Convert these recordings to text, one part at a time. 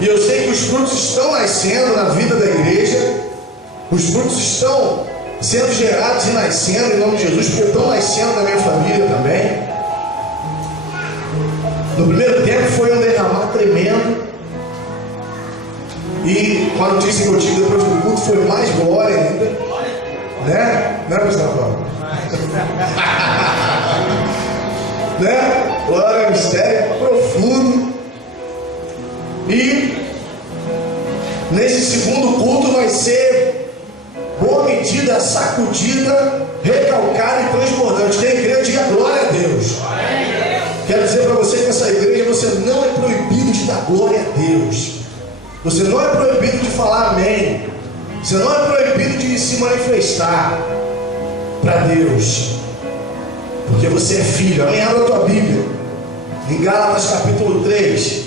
E eu sei que os frutos estão nascendo na vida da igreja. Os frutos estão sendo gerados e nascendo em nome de Jesus, porque estão nascendo na minha família também. No primeiro tempo foi um derramar tremendo. E com a notícia que eu tive depois do culto foi mais glória ainda. Né? Não é, pastor Paulo? Né? Glória, mistério profundo. E nesse segundo culto vai ser boa medida, sacudida, recalcada e transbordante. Quem crê, diga glória a Deus. Quero dizer para você que nessa igreja você não é proibido de dar glória a Deus. Você não é proibido de falar amém. Você não é proibido de se manifestar para Deus, porque você é filho. Amém? Abra a tua Bíblia em Gálatas capítulo 3.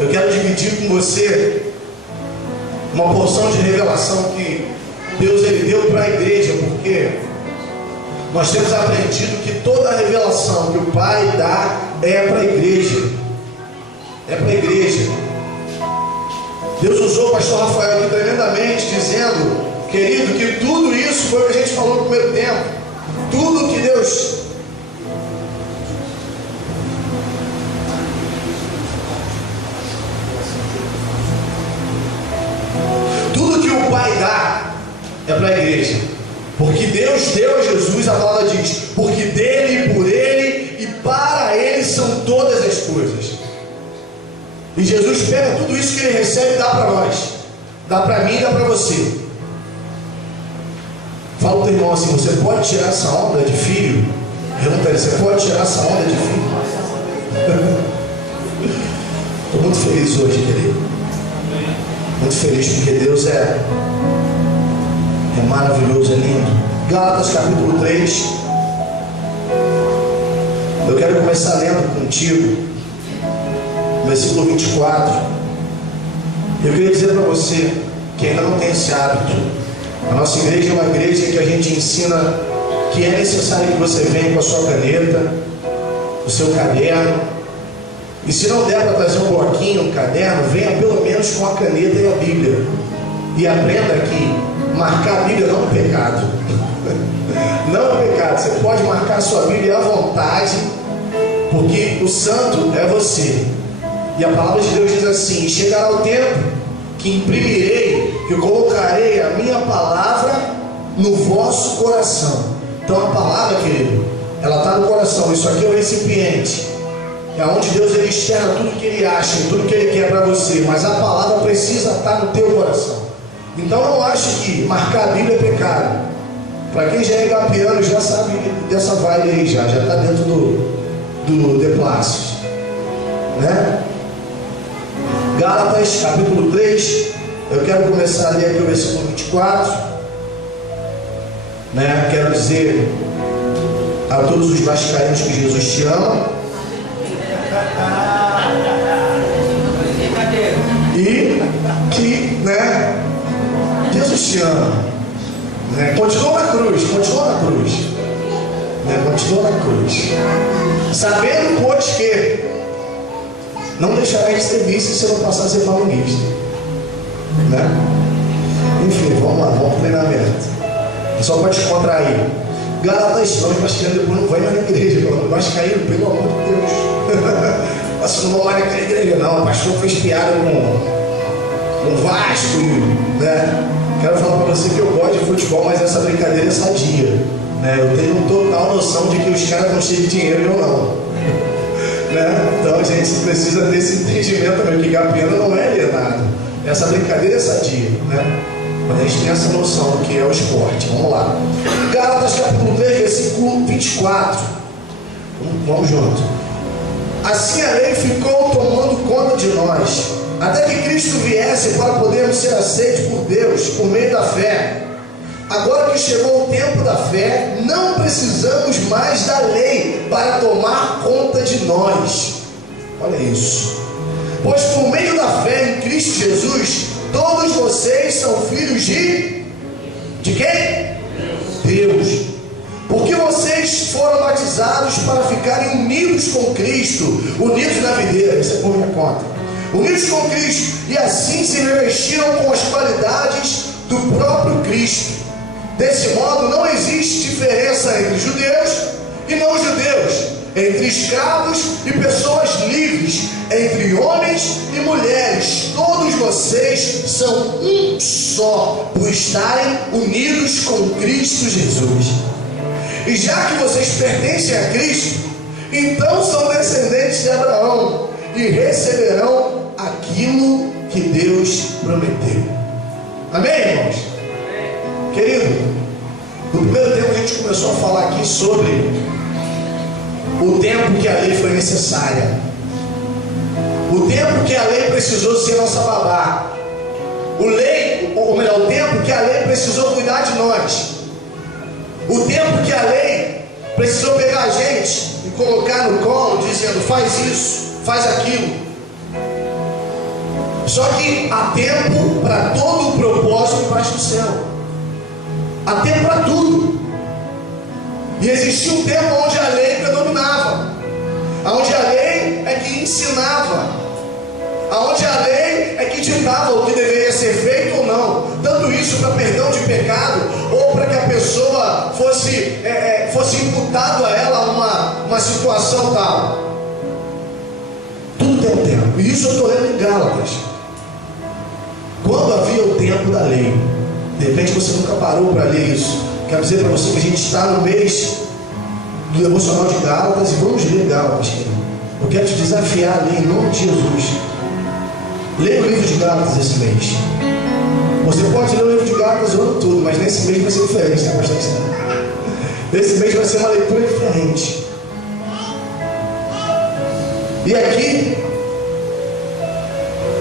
Eu quero dividir com você uma porção de revelação que Deus ele deu para a igreja, porque nós temos aprendido que toda a revelação que o Pai dá é para a igreja. É para a igreja. Deus usou o pastor Rafael aqui tremendamente, dizendo, querido, que tudo isso foi o que a gente falou no primeiro tempo. Tudo que Deus... Tudo que o Pai dá é para a igreja. Porque Deus deu a Jesus, a palavra diz, porque dele, por ele e para ele são todas as coisas. E Jesus pega tudo isso que ele recebe e dá para nós. Dá para mim e dá para você. Fala para o teu irmão assim, você pode tirar essa onda de filho? Pergunta ele, você pode tirar essa onda de filho? Estou muito feliz hoje, querido. Muito feliz porque Deus é maravilhoso, é lindo. Gálatas capítulo 3. Eu quero começar lendo contigo versículo 24. Eu queria dizer para você que ainda não tem esse hábito. A nossa igreja é uma igreja que a gente ensina que é necessário que você venha com a sua caneta, o seu caderno. E se não der para trazer um bloquinho, um caderno, venha pelo menos com a caneta e a Bíblia. E aprenda que marcar a Bíblia não é um pecado. Não é um pecado. Você pode marcar a sua Bíblia à vontade, porque o santo é você. E a palavra de Deus diz assim: chegará o tempo que imprimirei, que eu colocarei a minha palavra no vosso coração. Então a palavra, querido, ela está no coração. Isso aqui é o recipiente, é onde Deus ele externa tudo que ele acha, tudo que ele quer para você. Mas a palavra precisa estar no teu coração. Então não ache que marcar a Bíblia é pecado. Para quem já é gapiano já sabe dessa vibe aí, já está dentro do Deplácios, né? Gálatas capítulo 3. Eu quero começar a ler aqui o versículo 24, né? Quero dizer a todos os vascaínos que Jesus te ama e que, né, Jesus te ama, né? Continua na cruz, né? Continua na cruz, sabendo, pois, que não deixarás de ser visto se não passar a ser flamenguista, né? Enfim, vamos lá, vamos para o treinamento. Só pode te contrair. Gálatas, nós vascaínos depois não vai na igreja, vascaíno, pelo amor de Deus. Pastor, não vai naquela igreja, não. O pastor fez piada com Vasco, né? Quero falar para você que eu gosto de futebol, mas essa brincadeira é sadia, né? Eu tenho total noção de que os caras não cheios de dinheiro e eu não. Né? Então a gente precisa desse entendimento também, que gapiano não é alienado. Essa brincadeira é sadia, né? Mas a gente tem essa noção do que é o esporte. Vamos lá. Gálatas capítulo 3, versículo 24. Vamos junto. Assim a lei ficou tomando conta de nós, até que Cristo viesse para podermos ser aceitos por Deus por meio da fé. Agora que chegou o tempo da fé, não precisamos mais da lei para tomar conta de nós. Olha isso. Pois por meio da fé em Cristo Jesus, todos vocês são filhos de quem? Deus. Porque vocês foram batizados para ficarem unidos com Cristo, unidos na videira. Isso é por minha conta. unidos com Cristo, e assim se revestiram com as qualidades do próprio Cristo. Desse modo, não existe diferença entre judeus e não judeus, entre escravos e pessoas livres, entre homens e mulheres. Todos vocês são um só, por estarem unidos com Cristo Jesus. E já que vocês pertencem a Cristo, então são descendentes de Abraão e receberão aquilo que Deus prometeu. Amém, irmãos? Querido, no primeiro tempo a gente começou a falar aqui sobre o tempo que a lei foi necessária, o tempo que a lei precisou ser nossa babá, o tempo que a lei precisou cuidar de nós, o tempo que a lei precisou pegar a gente e colocar no colo, dizendo: faz isso, faz aquilo. Só que há tempo para todo o propósito debaixo do céu, há tempo para tudo. E existia um tempo onde a lei predominava, onde a lei é que ensinava, onde a lei é que ditava o que deveria ser feito ou não, tanto isso para perdão de pecado, ou para que a pessoa fosse imputado a ela uma situação tal. Tudo tem um tempo, e isso eu estou lendo em Gálatas. Quando havia o tempo da lei, de repente você nunca parou para ler isso. Quero dizer para você que a gente está no mês do devocional de Gálatas e vamos ler Gálatas. Eu quero te desafiar a ler em nome de Jesus. Leia o livro de Gálatas esse mês. Você pode ler o livro de Gálatas o ano todo, mas nesse mês vai ser diferente, tá, pastor? Nesse mês vai ser uma leitura diferente. E aqui,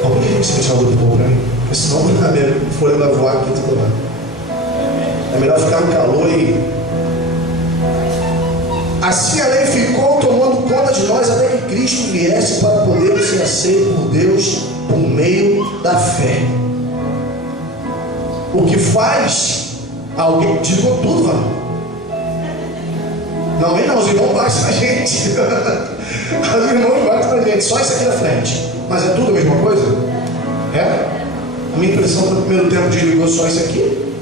alguém tem que se fechar o outro pouco para mim, porque senão a folha vai voar aqui tudo lá. É melhor ficar no calor e... Assim a lei ficou tomando conta de nós até que Cristo viesse para poder ser aceito por Deus por meio da fé. O que faz alguém... Digo tudo, mano. Não, os irmãos batem na gente. Os irmãos batem na gente. Só isso aqui na frente. Mas é tudo a mesma coisa? É? A minha impressão no primeiro tempo desligou só isso aqui.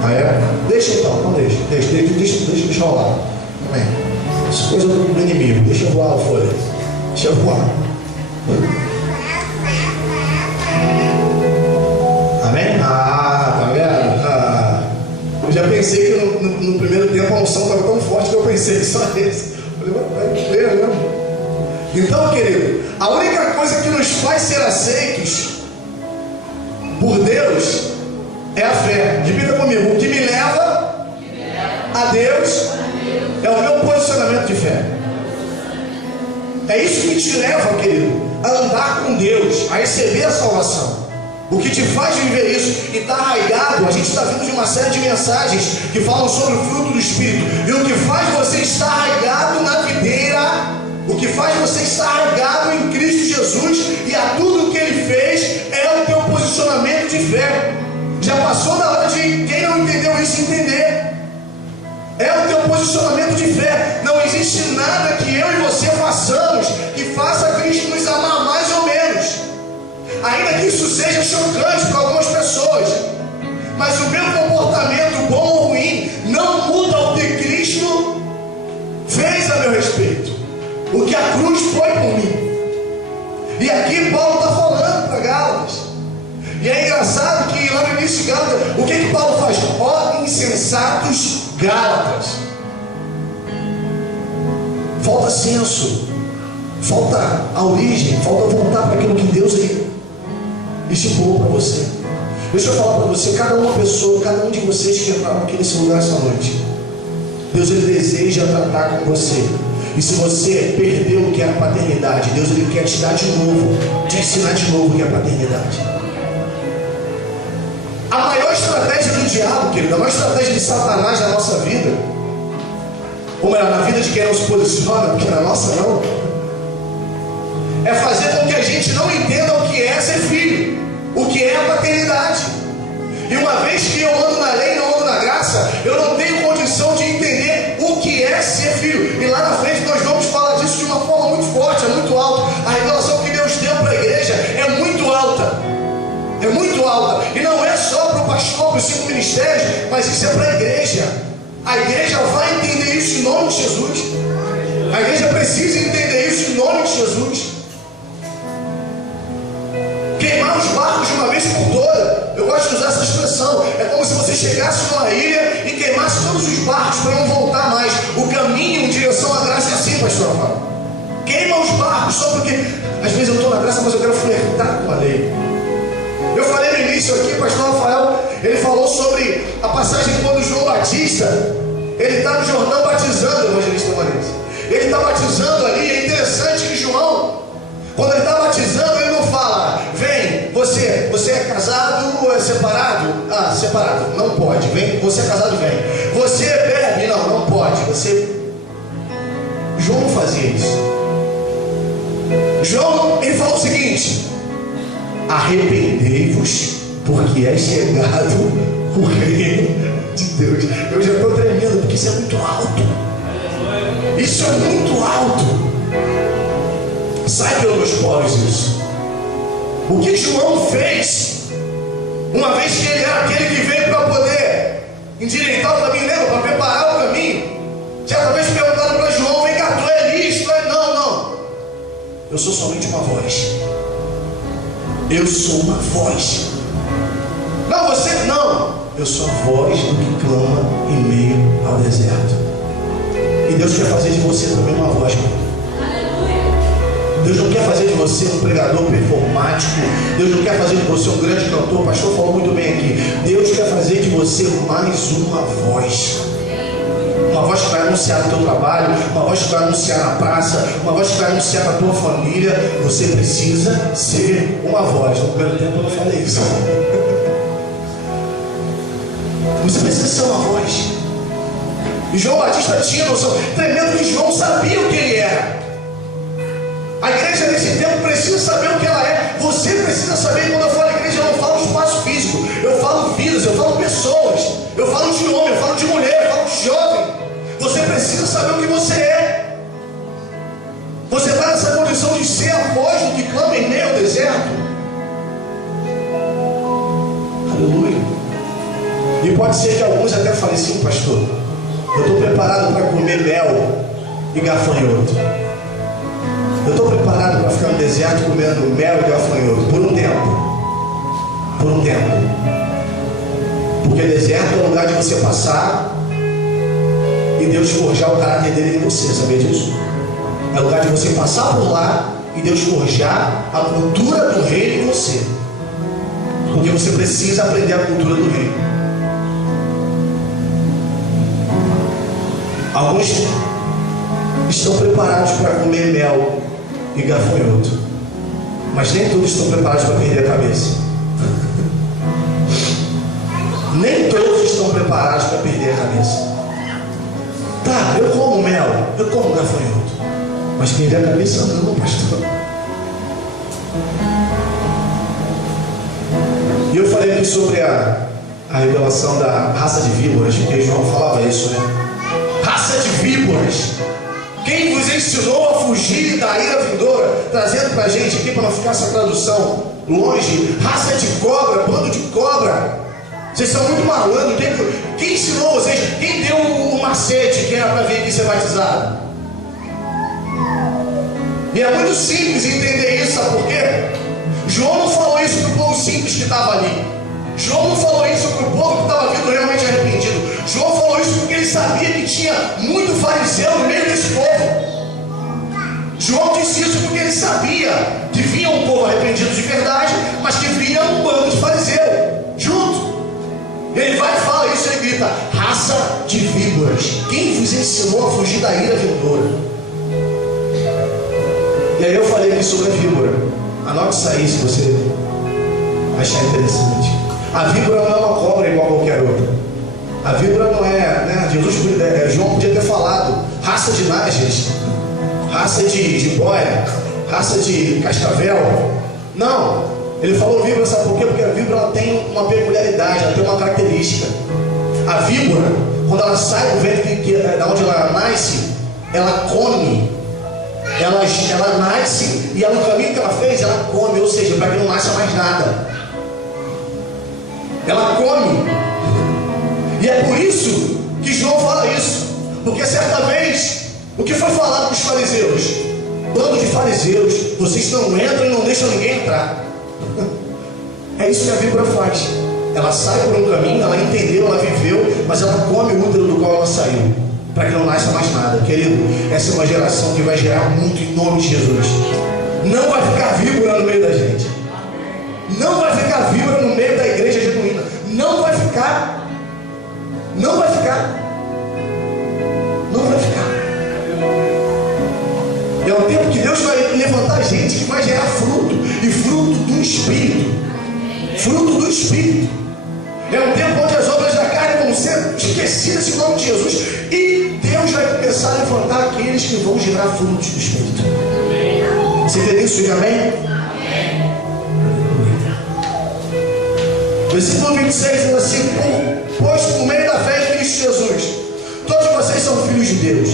Ah, é? Deixa então, não deixa rolar. Amém. Essa coisa do inimigo, deixa voar a folha. Deixa voar. Amém? Tá vendo? Eu já pensei que no primeiro tempo a unção estava tão forte que eu pensei que só esse. Vai ver, né? Então, querido, a única coisa que nos faz ser aceitos por Deus é a fé. Repita comigo: o que me leva a Deus é o meu posicionamento de fé. É isso que te leva, querido, a andar com Deus, a receber a salvação. O que te faz viver isso e está arraigado. A gente está vindo de uma série de mensagens que falam sobre o fruto do Espírito. E o que faz você estar arraigado na videira, o que faz você estar arraigado em Cristo Jesus e a tudo o que Ele fez, é o teu posicionamento de fé. Já passou da hora de quem não entendeu isso entender. É o teu posicionamento de fé. Não existe nada que eu e você façamos que faça Cristo nos amar mais ou menos. Ainda que isso seja chocante para algumas pessoas, mas o meu comportamento, bom ou ruim, não muda o que Cristo fez a meu respeito, o que a cruz foi por mim. E aqui Paulo está falando para Gálatas. E é engraçado que lá no início de Gálatas, o que Paulo faz? Ó insensatos Gálatas. Falta senso, falta a origem, falta voltar para aquilo que Deus estipulou para você. Deixa eu falar para você, cada uma pessoa, cada um de vocês que entraram aqui nesse lugar essa noite, Deus ele deseja tratar com você. E se você perdeu o que é a paternidade, Deus ele quer te dar de novo, te ensinar de novo o que é a paternidade. A maior estratégia do diabo, querido, a maior estratégia de Satanás na nossa vida, ou melhor, na vida de quem não se posiciona, porque na nossa não, é fazer com que a gente não entenda o que é ser filho, o que é a paternidade. E uma vez que eu ando na lei, não ando na graça, eu não tenho condição de entender o que é ser filho. E lá na frente nós vamos falar disso de uma forma muito forte, muito alta. A revelação que Deus deu para a igreja é muito alta. E não é só para o pastor, para os 5 ministérios, mas isso é para a igreja. A igreja vai entender isso em nome de Jesus. A igreja precisa entender isso em nome de Jesus. Queimar os barcos de uma vez por toda. Eu gosto de usar essa expressão. É como se você chegasse numa ilha e queimasse todos os barcos para não voltar mais. O caminho em direção à graça é assim, pastor Rafael. Queima os barcos só porque às vezes eu estou na graça, mas eu quero flertar com a lei. Eu falei no início aqui, pastor Rafael, ele falou sobre a passagem quando João Batista, ele está no Jordão batizando o evangelista Marense. Ele está batizando ali. É interessante que João, quando ele está batizando, ele não fala: vem, você é casado ou é separado? Ah, separado, não pode. Vem, você é casado, vem. Você bebe? Não pode. João não fazia isso. João, ele falou o seguinte: arrependei-vos, porque é chegado o reino de Deus. Eu já estou tremendo, porque isso é muito alto. Isso é muito alto. Sai pelos poros isso. O que João fez, uma vez que ele era aquele que veio para poder endireitar o caminho, lembra? Para preparar o caminho. Certa vez perguntaram para João: vem cá, tu é Elias? Tu é? Não. Eu sou somente uma voz. Eu sou uma voz. Não, você não. Eu sou a voz do que clama em meio ao deserto. E Deus quer fazer de você também uma voz. Deus não quer fazer de você um pregador performático. Deus não quer fazer de você um grande cantor. O pastor falou muito bem aqui. Deus quer fazer de você mais uma voz. Uma voz que vai anunciar o teu trabalho, uma voz que vai anunciar na praça, uma voz que vai anunciar para a tua família. Você precisa ser uma voz. No primeiro tempo eu não falei isso. Você precisa ser uma voz. E João Batista tinha noção. Tremendo que João sabia o que ele era. A igreja nesse tempo precisa saber o que ela é. Você precisa saber. Quando eu falo igreja, eu não falo espaço físico. Eu falo vidas, eu falo pessoas. Eu falo de homem, eu falo de mulher, eu falo de jovem. Você precisa saber o que você é. Você está nessa condição de ser a voz do que clama em meio ao deserto. Aleluia. E pode ser que alguns até falem assim: pastor, eu estou preparado para comer mel e gafanhoto. Eu estou preparado para ficar no deserto comendo mel e gafanhoto por um tempo. Por um tempo. Porque deserto é o lugar de você passar e Deus forjar o caráter dele em você. Sabia disso? É o lugar de você passar por lá e Deus forjar a cultura do reino em você. Porque você precisa aprender a cultura do reino. Alguns estão preparados para comer mel e gafanhoto, mas nem todos estão preparados para perder a cabeça. Nem todos estão preparados para perder a cabeça. Tá, eu como mel, eu como gafanhoto, mas perder a cabeça não, pastor. E eu falei aqui sobre a revelação da raça de víboras, porque João falava isso, né? Raça de víboras. Quem vos ensinou a fugir da ira vindoura? Trazendo para a gente aqui, para não ficar essa tradução longe: raça de cobra, bando de cobra. Vocês são muito malandros. Quem ensinou vocês? Quem deu o macete que era para vir aqui ser batizado? E é muito simples entender isso, sabe por quê? João não falou isso para o povo simples que estava ali. João não falou isso para o povo que estava vindo realmente arrependido. João falou isso porque ele sabia que tinha muito fariseu no meio desse povo. João disse isso porque ele sabia que vinha um povo arrependido de verdade, mas que vinha um bando de fariseu junto. Ele vai e fala isso, ele grita: raça de víboras, quem vos ensinou a fugir da ira vindoura? E aí eu falei aqui sobre a víbora. Anote isso aí se você achar interessante. A víbora não é uma cobra igual a qualquer outra. A víbora não é, né? João podia ter falado raça de nágeis, raça de boia, raça de cascavel. Não, ele falou víbora, sabe por quê? Porque a víbora ela tem uma peculiaridade, ela tem uma característica. A víbora, quando ela sai do ventre da onde ela nasce, ela come. Ela nasce e no caminho que ela fez, ela come, ou seja, para que não nasça mais nada. ela come. E é por isso que João fala isso, porque certa vez, o que foi falado para os fariseus? Bando de fariseus, vocês não entram e não deixam ninguém entrar. É isso que a víbora faz. Ela sai por um caminho, ela entendeu, ela viveu, mas ela come o útero do qual ela saiu, para que não nasça mais nada. Querido, essa é uma geração que vai gerar muito em nome de Jesus. Não vai ficar víbora no meio da gente. Não vai ficar víbora no meio da igreja genuína. Não vai ficar. Não vai ficar. Não vai ficar. É o tempo que Deus vai levantar gente que vai gerar fruto, e fruto do Espírito. Fruto do Espírito. É um tempo onde as obras da carne vão ser esquecidas em nome de Jesus, e Deus vai começar a levantar aqueles que vão gerar frutos do Espírito. Você entendeu isso? Diga amém? Versículo 26 diz assim: pois por meio da fé em Cristo Jesus, todos vocês são filhos de Deus,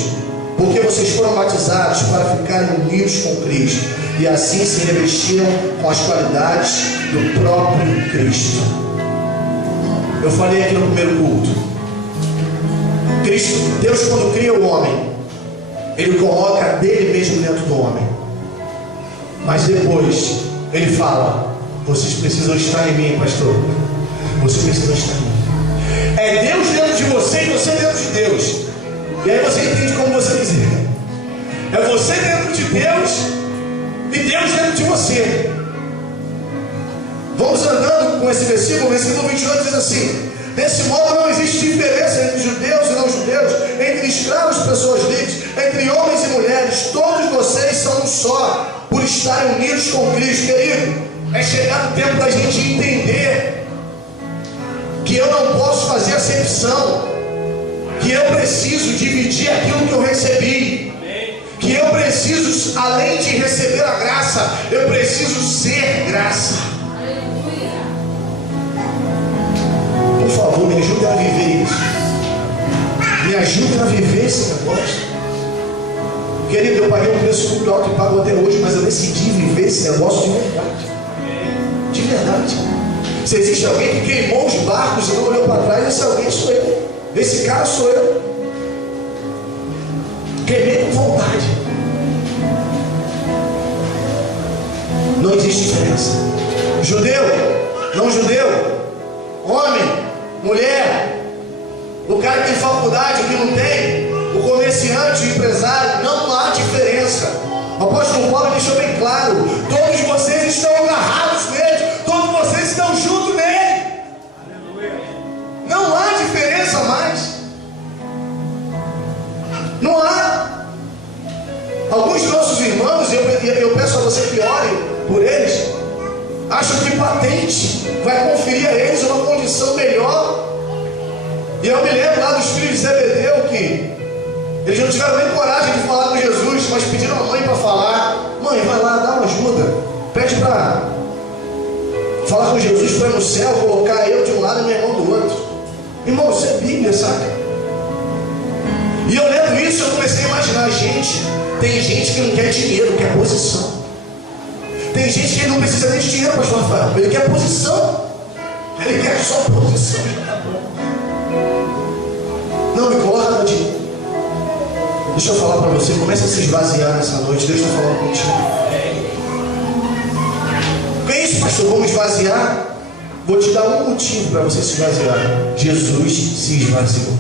porque vocês foram batizados para ficarem unidos com Cristo, e assim se revestiram com as qualidades do próprio Cristo. Eu falei aqui no primeiro culto, Deus, quando cria o homem, Ele coloca dele mesmo dentro do homem, mas depois Ele fala: vocês precisam estar em mim, pastor. Vocês precisam estar em mim. É Deus dentro de você e você dentro de Deus. E aí você entende como você quiser. É você dentro de Deus e Deus dentro de você. Vamos andando com esse versículo. O versículo 28 diz assim: desse modo não existe diferença entre judeus e não judeus, entre escravos e pessoas livres, entre homens e mulheres. Todos vocês são um só, por estarem unidos com Cristo. Querido, é chegado o tempo da gente entender que eu não posso fazer acepção, que eu preciso dividir aquilo que eu recebi, que eu preciso, além de receber a graça, eu preciso ser graça. Por favor, me ajude a viver isso. Me ajude a viver esse negócio. Querido, eu paguei um preço muito alto e pago até hoje, mas eu decidi viver esse negócio de verdade. De verdade. Se existe alguém que queimou os barcos e não olhou para trás, esse alguém sou eu. Esse cara sou eu. Queimei com vontade. Não existe diferença. Judeu, não judeu, homem, mulher, o cara que tem faculdade, o que não tem, o comerciante, o empresário, não há diferença. O apóstolo Paulo deixou bem claro: todos vocês estão agarrados nele, todos vocês estão juntos nele. Não há diferença mais. Não há. Alguns de nossos irmãos, eu peço a você que ore por eles, acham que patente vai conferir a eles uma condição melhor. E eu me lembro lá dos filhos de Zebedeu, que eles não tiveram nem coragem de falar com Jesus, mas pediram a mãe para falar: mãe, vai lá, dá uma ajuda, pede para falar com Jesus para ir no céu, colocar eu de um lado e meu irmão do outro. Irmão, isso é Bíblia, sabe? E eu lendo isso, eu comecei a imaginar: gente, tem gente que não quer dinheiro, quer posição. Tem gente que não precisa nem de dinheiro, pastor Rafael, ele quer posição. Ele quer só posição. Não me coloca no dinheiro. Deixa eu falar para você, comece a se esvaziar nessa noite. Deus está falando contigo. O que é isso, pastor? Vamos esvaziar? Vou te dar um motivo para você se esvaziar. Jesus se esvaziou.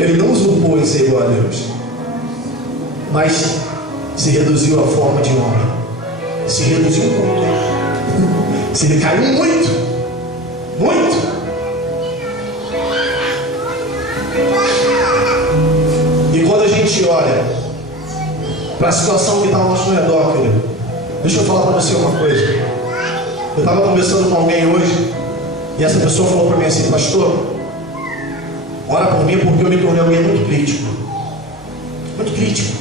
Ele não usurpou em ser igual a Deus, mas se reduziu à forma de homem. Se reduziu muito. Se ele caiu muito. Muito. E quando a gente olha para a situação que está ao nosso redor, querido, deixa eu falar para você uma coisa. Eu estava conversando com alguém hoje, e essa pessoa falou para mim assim: pastor, ora por mim, porque eu me tornei alguém muito crítico. Muito crítico.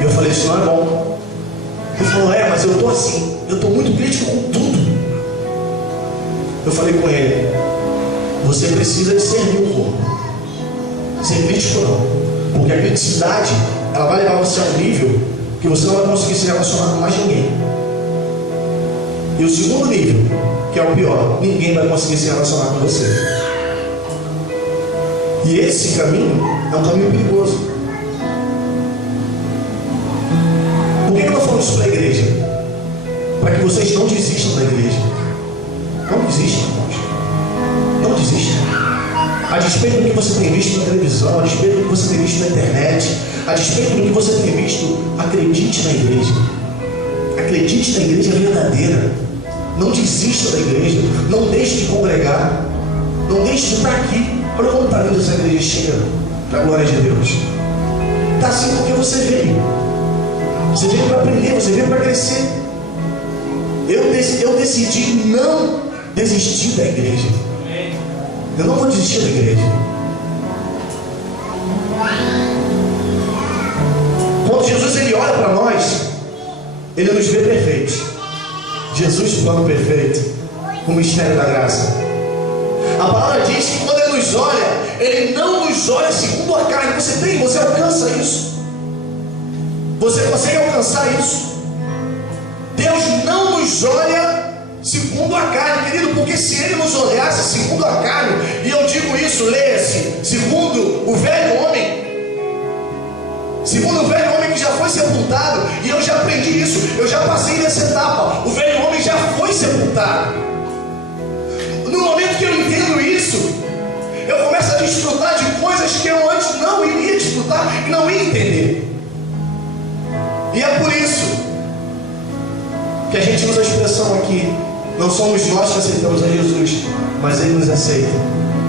E eu falei: isso não é bom. Ele falou: mas eu estou assim, eu estou muito crítico com tudo. Eu falei com ele: você precisa discernir o corpo. Ser crítico não. Porque a criticidade, ela vai levar você a um nível que você não vai conseguir se relacionar com mais ninguém. E o segundo nível, que é o pior, ninguém vai conseguir se relacionar com você. E esse caminho é um caminho perigoso. Por que eu estou falando isso para a igreja? Para que vocês não desistam da igreja. Não desistam, irmãos. Não desistam. A despeito do que você tem visto na televisão, a despeito do que você tem visto na internet, a despeito do que você tem visto, acredite na igreja. Acredite na igreja verdadeira. Não desista da igreja. Não deixe de congregar. Não deixe de estar aqui. Olha como está vindo essa igreja cheia, para a glória de Deus. Está assim porque você veio. Você veio para aprender, você veio para crescer. Eu decidi não desistir da igreja. Eu não vou desistir da igreja. Quando Jesus ele olha para nós, ele nos vê perfeitos. Jesus, plano perfeito, o mistério da graça. A palavra diz que quando ele nos olha, ele não nos olha segundo a carne. Você alcança isso. Você consegue alcançar isso. Deus não nos olha segundo a carne, querido, porque se ele nos olhasse segundo a carne, e eu digo isso, leia-se, segundo o velho homem, segundo o velho homem que já foi sepultado, e eu já aprendi isso, eu já passei nessa etapa, o velho homem já foi sepultado. No momento que eu entendo isso, eu começo a desfrutar de coisas que eu antes não iria desfrutar e não ia entender. E é por isso que a gente usa a expressão aqui: não somos nós que aceitamos a Jesus, mas Ele nos aceita.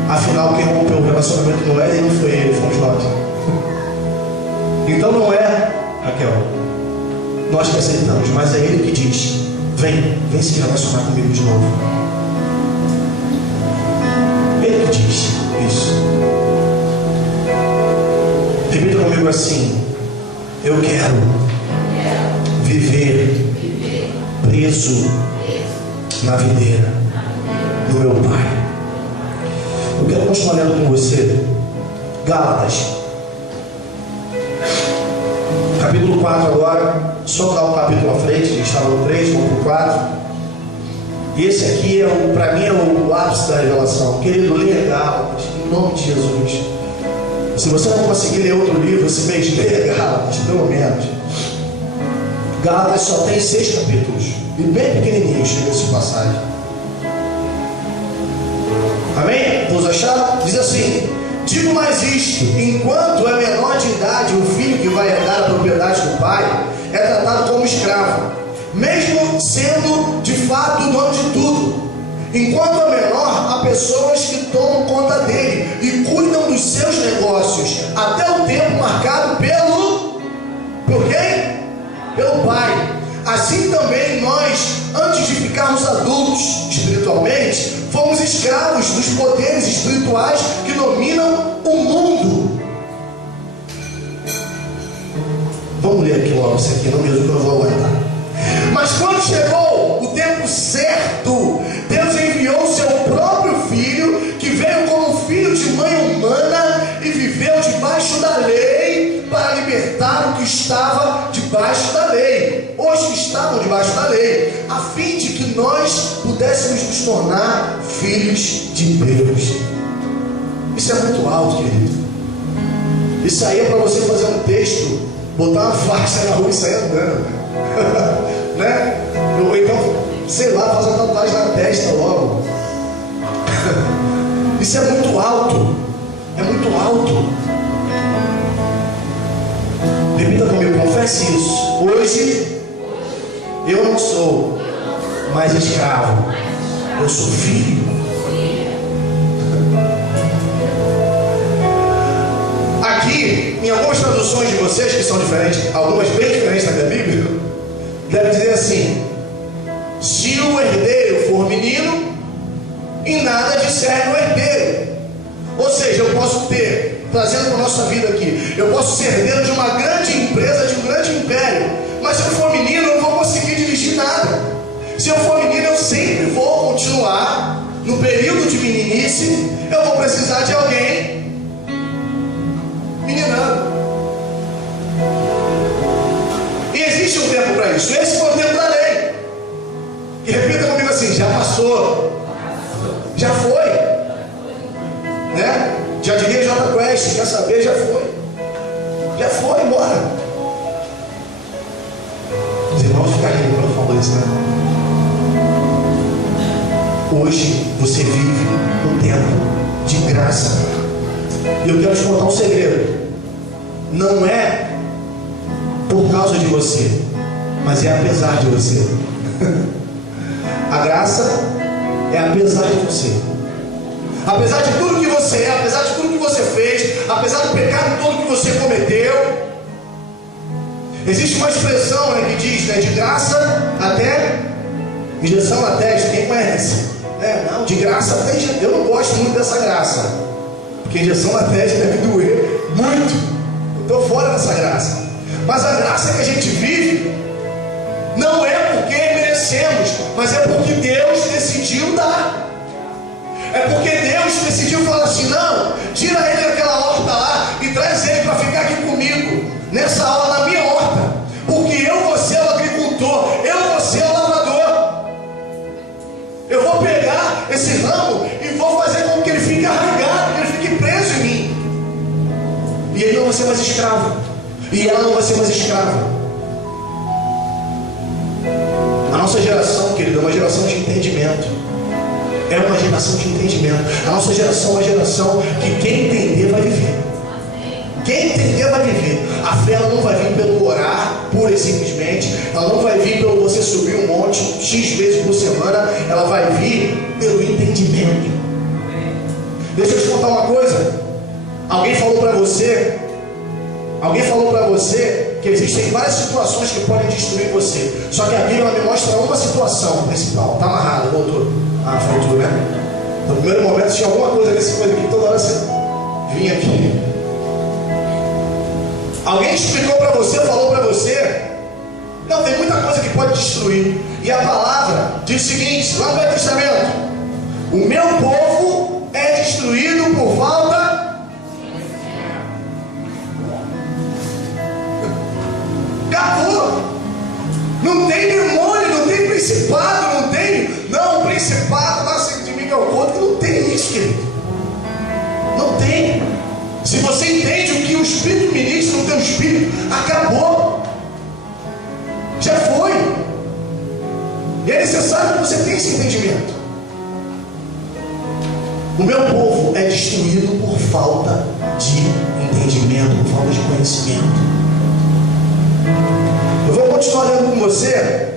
Afinal, quem rompeu o relacionamento não é Ele, não foi Ele, fomos nós. Então não é, Raquel, nós que aceitamos, mas é Ele que diz: vem se relacionar comigo de novo. Ele que diz isso. Repita comigo assim: eu quero viver preso na videira do meu Pai. Eu quero continuar lendo com você Gálatas capítulo 4 agora. Só dar um capítulo à frente, a gente estava no 3, vamos para o 4. E esse aqui para mim é o ápice da revelação. Querido, leia Gálatas em nome de Jesus. Se você não conseguir ler outro livro esse mês, leia Gálatas, pelo menos. Gálatas só tem 6 capítulos e bem pequenininho chega essa passagem. Amém? Vamos achar? Diz assim: digo mais isto: enquanto é menor de idade, o filho que vai herdar a propriedade do pai é tratado como escravo, mesmo sendo de fato o dono de tudo. Enquanto é menor, há pessoas que tomam conta dele e cuidam dos seus negócios até o tempo marcado por quem? Pelo Pai. Assim também nós, antes de ficarmos adultos espiritualmente, fomos escravos dos poderes espirituais que dominam o mundo. Vamos ler aqui logo isso aqui, não mesmo que eu não vou aguentar. Mas quando chegou o tempo certo, Deus enviou o seu próprio filho, que veio como filho de mãe humana e viveu debaixo da lei, para libertar o que estava debaixo da lei, os que estavam debaixo da lei, a fim de que nós pudéssemos nos tornar filhos de Deus. Isso é muito alto, querido. Isso aí é para você fazer um texto, botar uma faixa na rua e sair andando, né? Ou então, sei lá, fazer uma tatuagem na testa logo. Isso é muito alto. É muito alto. Repita comigo, confesse isso. Hoje eu não sou mais escravo, eu sou filho. Aqui, em algumas traduções de vocês, que são diferentes, algumas bem diferentes da minha Bíblia, deve dizer assim: se o herdeiro for menino, em nada discerne o herdeiro. Ou seja, eu posso ter, trazendo para a nossa vida aqui, eu posso ser herdeiro de uma grande empresa, de um grande império, mas se eu for menino, eu não vou conseguir dirigir nada. Se eu for menino, eu sempre vou continuar no período de meninice, eu vou precisar de alguém meninando. E existe um tempo para isso. Esse foi o tempo da lei. E repita comigo assim: já passou. Já foi. Né? Já diria J. Quest, quer saber? Já foi. Já foi, embora. Os irmãos ficaram rindo quando falou isso, né? Hoje você vive um tempo de graça. E eu quero te contar um segredo. Não é por causa de você, mas é apesar de você. A graça é apesar de você. Apesar de tudo que você é, apesar de tudo que você fez, apesar do pecado todo que você cometeu. Existe uma expressão, né, que diz, né, de graça até injeção na testa. Quem conhece? Não, de graça até injeção. Eu não gosto muito dessa graça, porque injeção na testa deve doer muito. Eu estou fora dessa graça. Mas a graça que a gente vive não é porque merecemos, mas é porque Deus decidiu dar. É porque Deus decidiu falar assim: não, tira ele daquela horta lá e traz ele para ficar aqui comigo, nessa aula, na minha horta. Porque eu vou ser o agricultor, eu vou ser o lavrador. Eu vou pegar esse ramo e vou fazer com que ele fique arraigado, que ele fique preso em mim. E ele não vai ser mais escravo, e ela não vai ser mais escrava. A nossa geração, querido, é uma geração de entendimento. É uma geração de entendimento. A nossa geração é uma geração que quem entender vai viver. Quem entender vai viver. A fé ela não vai vir pelo orar, pura e simplesmente. Ela não vai vir pelo você subir um monte X vezes por semana. Ela vai vir pelo entendimento. Deixa eu te contar uma coisa. Alguém falou para você que existem várias situações que podem destruir você. Só que a Bíblia me mostra uma situação principal. Está amarrado, voltou. Voltou, né? No primeiro momento tinha alguma coisa nesse coisa aqui, toda hora você vinha aqui. Alguém explicou para você, falou para você. Não, tem muita coisa que pode destruir. E a palavra diz o seguinte, lá no Velho Testamento: o meu povo é destruído por falta. Acabou. Não tem demônio, não tem principado, não tem. Não, o principado nasce de mim que é o outro. Não tem isso, querido. Não tem. Se você entende o que o Espírito ministra no teu espírito, acabou. Já foi. E é necessário que você tenha esse entendimento. O meu povo é destruído por falta de entendimento, por falta de conhecimento. Eu vou continuar lendo com você.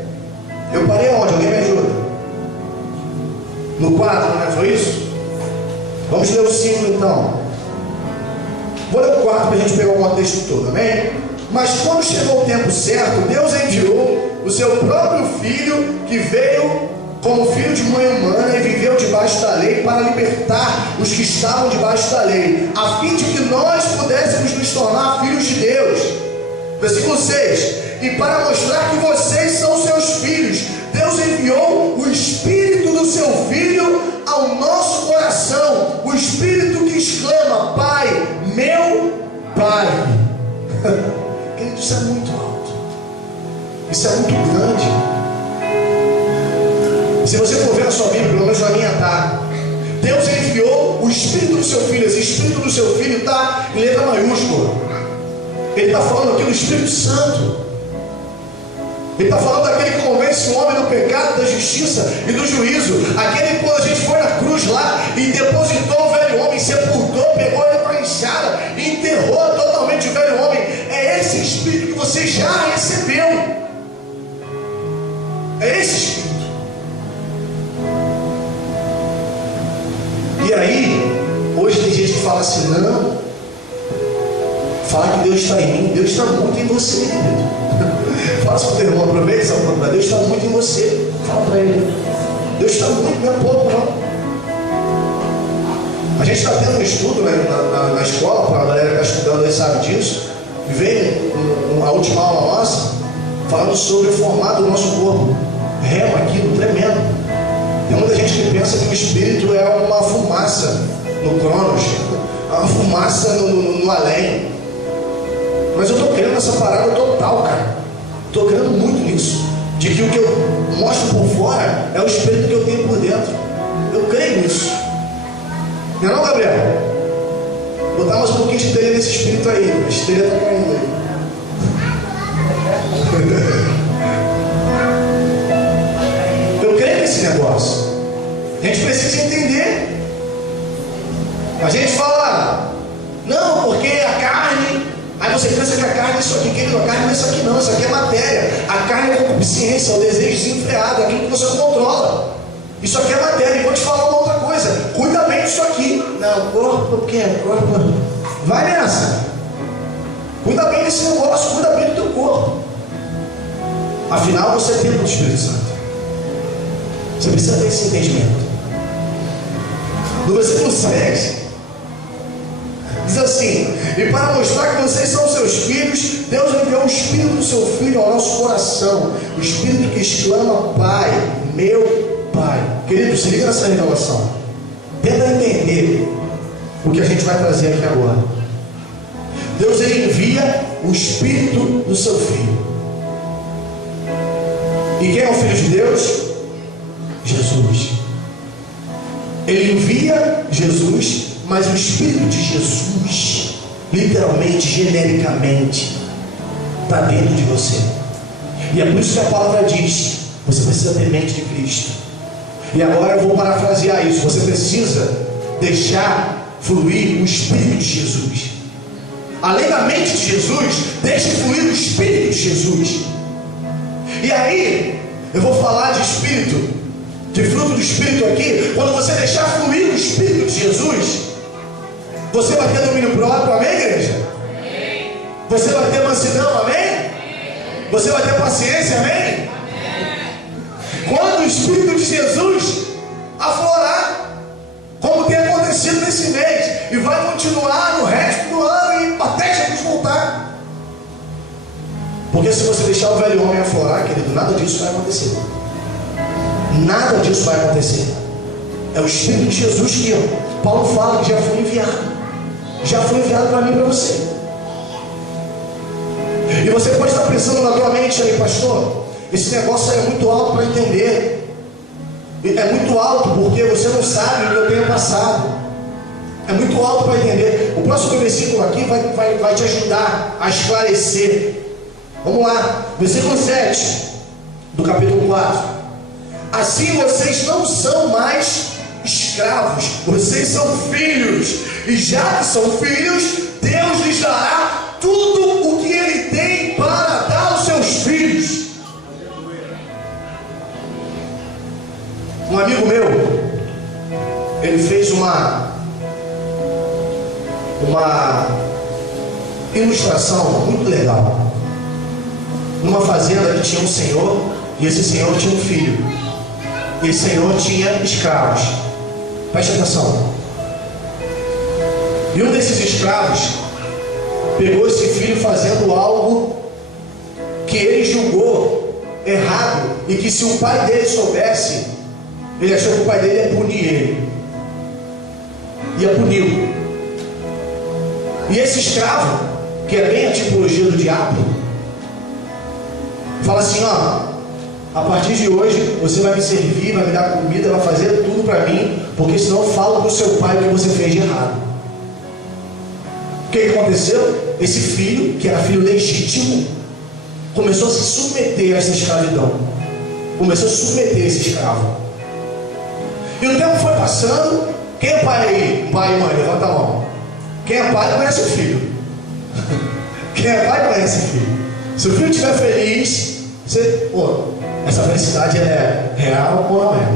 Eu parei onde? Alguém me ajuda? No 4, né? Foi isso? Vamos ler o 5 então. Vou ler o 4 para a gente pegar o contexto todo, amém? Mas quando chegou o tempo certo, Deus enviou o seu próprio Filho, que veio como filho de mãe humana e viveu debaixo da lei para libertar os que estavam debaixo da lei, a fim de que nós pudéssemos nos tornar filhos de Deus. Versículo 6. E para mostrar que vocês são seus filhos, Deus enviou o Espírito do seu Filho ao nosso coração, o Espírito que exclama: Pai, meu Pai. Querido, isso é muito alto, isso é muito grande. Se você for ver a sua Bíblia, pelo menos na minha está, Deus enviou o Espírito do seu Filho. Esse Espírito do seu Filho está em letra maiúscula. Ele está falando aqui do Espírito Santo. Ele está falando daquele que convence o homem do pecado, da justiça e do juízo. Aquele que, quando a gente foi na cruz lá e depositou o velho homem, sepultou, pegou ele com a enxada e enterrou totalmente o velho homem. É esse Espírito que você já recebeu. É esse Espírito. E aí, hoje tem gente que fala assim: não, fala que Deus está em mim. Deus está muito em você, querido. Fala para o teu irmão, aproveita essa oportunidade. Deus está muito em você. Fala para ele: Deus está muito, não é pouco não. A gente está tendo um estudo, né, na escola, para a galera que está estudando aí sabe disso. E veio a última aula nossa falando sobre o formato do nosso corpo. Rema aquilo, tremendo. Tem muita gente que pensa que o espírito é uma fumaça no Cronos, uma fumaça no além. Mas eu estou querendo essa parada total, cara. Estou crendo muito nisso. De que o que eu mostro por fora é o espírito que eu tenho por dentro. Eu creio nisso. Não é não, Gabriel? Botar mais um pouquinho de telha nesse espírito aí. A telha está caindo aí. Eu creio nesse negócio. A gente precisa entender. A gente fala, não, porque a carne. Aí você pensa que a carne é isso aqui, querido, a carne não é isso aqui não, isso aqui é matéria. A carne é a concupiscência, o desejo desenfreado, aquilo que você controla. Isso aqui é matéria. E vou te falar uma outra coisa, cuida bem disso aqui. Não, corpo, o que é? Corpo. Vai nessa. Cuida bem desse negócio, cuida bem do teu corpo. Afinal, você é templo do Espírito Santo. Você precisa ter esse entendimento. No versículo 6, diz assim: e para mostrar que vocês são seus filhos, Deus enviou o Espírito do seu Filho ao nosso coração, o Espírito que exclama: Pai, meu Pai. Querido, se liga nessa revelação. Tenta entender o que a gente vai trazer aqui agora. Deus, ele envia o Espírito do seu Filho. E quem é o Filho de Deus? Jesus. Ele envia Jesus, mas o Espírito de Jesus, literalmente, genericamente, está dentro de você. E é por isso que a palavra diz: você precisa ter mente de Cristo. E agora eu vou parafrasear isso: você precisa deixar fluir o Espírito de Jesus. Além da mente de Jesus, deixe fluir o Espírito de Jesus. E aí, eu vou falar de Espírito, de fruto do Espírito aqui. Quando você deixar fluir o Espírito de Jesus, você vai ter domínio próprio, amém, igreja? Amém. Você vai ter mansidão, amém? Amém. Você vai ter paciência, amém? Amém. Quando o Espírito de Jesus aflorar, como tem acontecido nesse mês, e vai continuar no resto do ano e até Jesus voltar. Porque se você deixar o velho homem aflorar, querido, nada disso vai acontecer. Nada disso vai acontecer. É o Espírito de Jesus que Paulo fala que já foi enviado. Já foi enviado para mim e para você. E você pode estar pensando na tua mente aí: pastor, esse negócio é muito alto para entender. É muito alto porque você não sabe o que eu tenho passado. É muito alto para entender. O próximo versículo aqui vai te ajudar a esclarecer. Vamos lá, versículo 7 do capítulo 4. Assim vocês não são mais escravos, vocês são filhos. E já que são filhos, Deus lhes dará tudo o que Ele tem para dar aos seus filhos. Um amigo meu, ele fez uma ilustração muito legal. Numa fazenda que tinha um senhor, e esse senhor tinha um filho. E esse senhor tinha escravos. Preste atenção. E um desses escravos pegou esse filho fazendo algo que ele julgou errado, e que se o pai dele soubesse, ele achou que o pai dele ia punir ele. Ia puni-lo. E esse escravo, que é bem a tipologia do diabo, fala assim: ó, a partir de hoje você vai me servir, vai me dar comida, vai fazer tudo para mim, porque senão eu falo para o seu pai o que você fez de errado. O que aconteceu? Esse filho, que era filho legítimo, começou a se submeter a essa escravidão. Começou a se submeter a esse escravo. E o tempo foi passando. Quem é pai aí? Pai e mãe, levanta a mão. Quem é pai conhece o filho. Quem é pai conhece o filho. Se o filho estiver feliz, você, essa felicidade é real ou não é?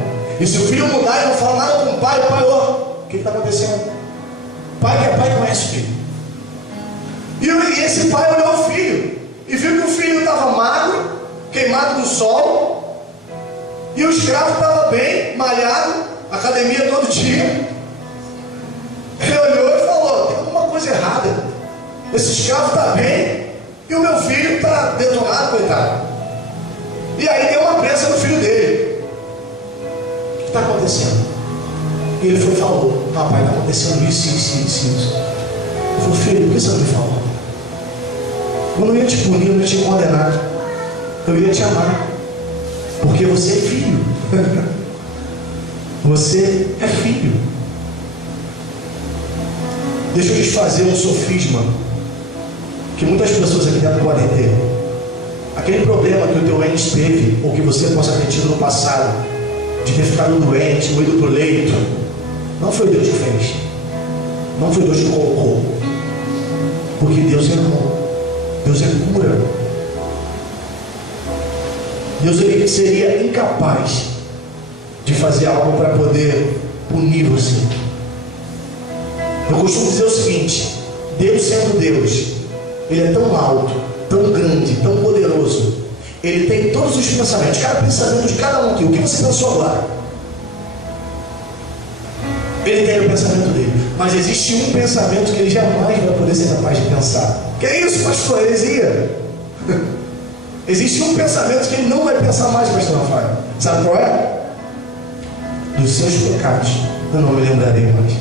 E se o filho mudar e não falar nada com o pai, o que está acontecendo? Pai que é pai conhece o filho. E esse pai olhou o filho e viu que o filho estava magro, queimado do sol, e o escravo estava bem, malhado, academia todo dia. Ele olhou e falou: tem alguma coisa errada. Esse escravo está bem e o meu filho está detonado, coitado. E aí deu uma pressa no filho dele. O que está acontecendo? E ele foi e falou: papai, está acontecendo isso. Ele falou: filho, por que você não me falou? Eu não ia te punir, eu não ia te condenar. Eu ia te amar. Porque você é filho. Você é filho. Deixa eu desfazer um sofisma que muitas pessoas aqui dentro podem ter. Aquele problema que o teu ente teve, ou que você possa ter tido no passado, de ter ficado doente, ou ido para o leito, não foi Deus que fez. Não foi Deus que colocou. Porque Deus é amor. Deus é cura. Deus ele seria incapaz de fazer algo para poder punir você. Eu costumo dizer o seguinte: Deus sendo Deus, Ele é tão alto, tão grande, tão poderoso. Ele tem todos os pensamentos, cada pensamento de cada um aqui. O que você pensou agora? Ele tem o pensamento dele. Mas existe um pensamento que ele jamais vai poder ser capaz de pensar. Que é isso, pastor? Heresia. Existe um pensamento que ele não vai pensar mais, pastor Rafael. Sabe qual é? Dos seus pecados eu não me lembrarei mais.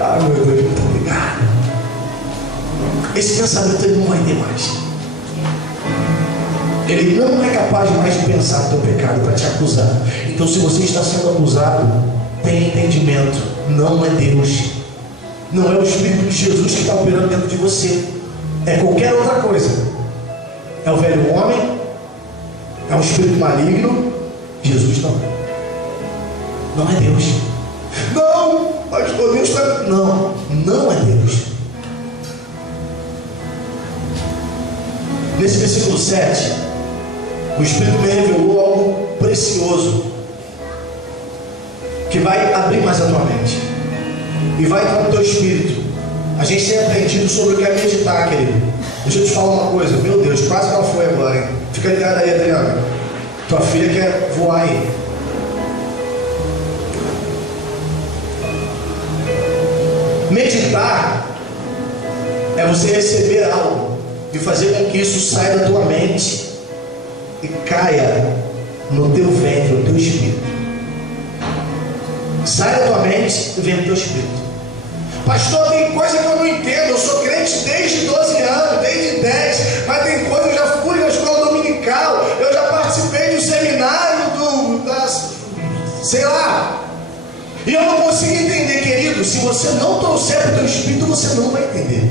Ah, meu Deus, muito obrigado. Esse pensamento ele não vai ter mais. Ele não é capaz mais de pensar no teu pecado para te acusar. Então, se você está sendo acusado, tenha entendimento. Não é Deus. Não é o Espírito de Jesus que está operando dentro de você. É qualquer outra coisa. É o velho homem. É um espírito maligno. Jesus não. Não é Deus. Não, pastor, Deus está... Não, não é Deus. Nesse versículo 7, o Espírito me revelou algo precioso, que vai abrir mais a tua mente e vai entrar no teu espírito. A gente tem aprendido sobre o que é meditar, querido. Deixa eu te falar uma coisa. Meu Deus, quase que ela foi agora, hein? Fica ligada aí, Adriana. Tua filha quer voar aí. Meditar é você receber algo e fazer com que isso saia da tua mente e caia no teu ventre, no teu espírito. Sai da tua mente e vem no teu espírito. Pastor, tem coisa que eu não entendo. Eu sou crente desde 12 anos, desde 10, mas tem coisa, eu já fui na escola dominical, eu já participei do seminário sei lá. E eu não consigo entender, querido. Se você não trouxer para o teu espírito, você não vai entender.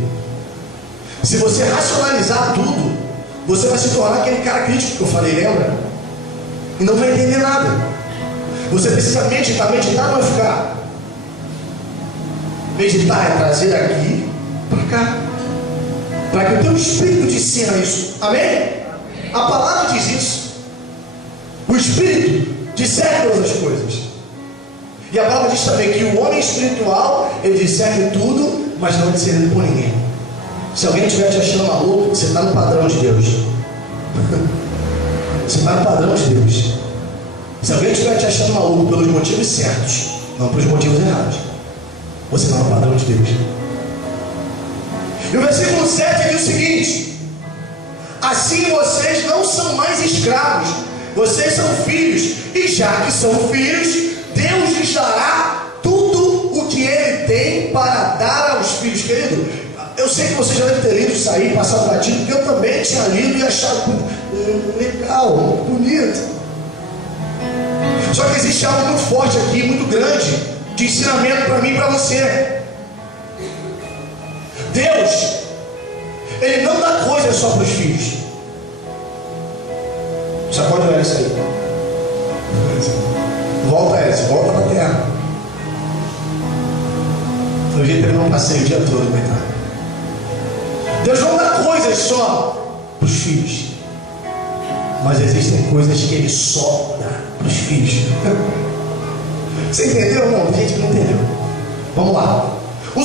Se você racionalizar tudo, você vai se tornar aquele cara crítico que eu falei, lembra? E não vai entender nada. Você precisa meditar. Meditar não é ficar. Meditar é trazer aqui para cá, para que o teu espírito te ensina isso. Amém? A palavra diz isso. O espírito discerne todas as coisas. E a palavra diz também que o homem espiritual, ele discerne tudo, mas não é discernido por ninguém. Se alguém estiver te achando maluco, você está no padrão de Deus. Você está no padrão de Deus. Se alguém estiver te achando maluco pelos motivos certos, não pelos motivos errados, você está no padrão de Deus. E o versículo 7 diz o seguinte: assim vocês não são mais escravos, vocês são filhos, e já que são filhos, Deus lhes dará tudo o que Ele tem para dar aos filhos. Querido, eu sei que você já deve ter lido isso aí, passado batido, porque eu também tinha lido e achado legal, bonito. Só que existe algo muito forte aqui, muito grande, de ensinamento para mim e para você. Deus, Ele não dá coisas só para os filhos. Você pode olhar isso aí. Volta essa, volta para a terra. Foi o jeito que ele não passei o dia todo, coitado. Deus não dá coisas só para os filhos, mas existem coisas que Ele só dá para os filhos. Você entendeu? Não, tem gente que não entendeu. Vamos lá. O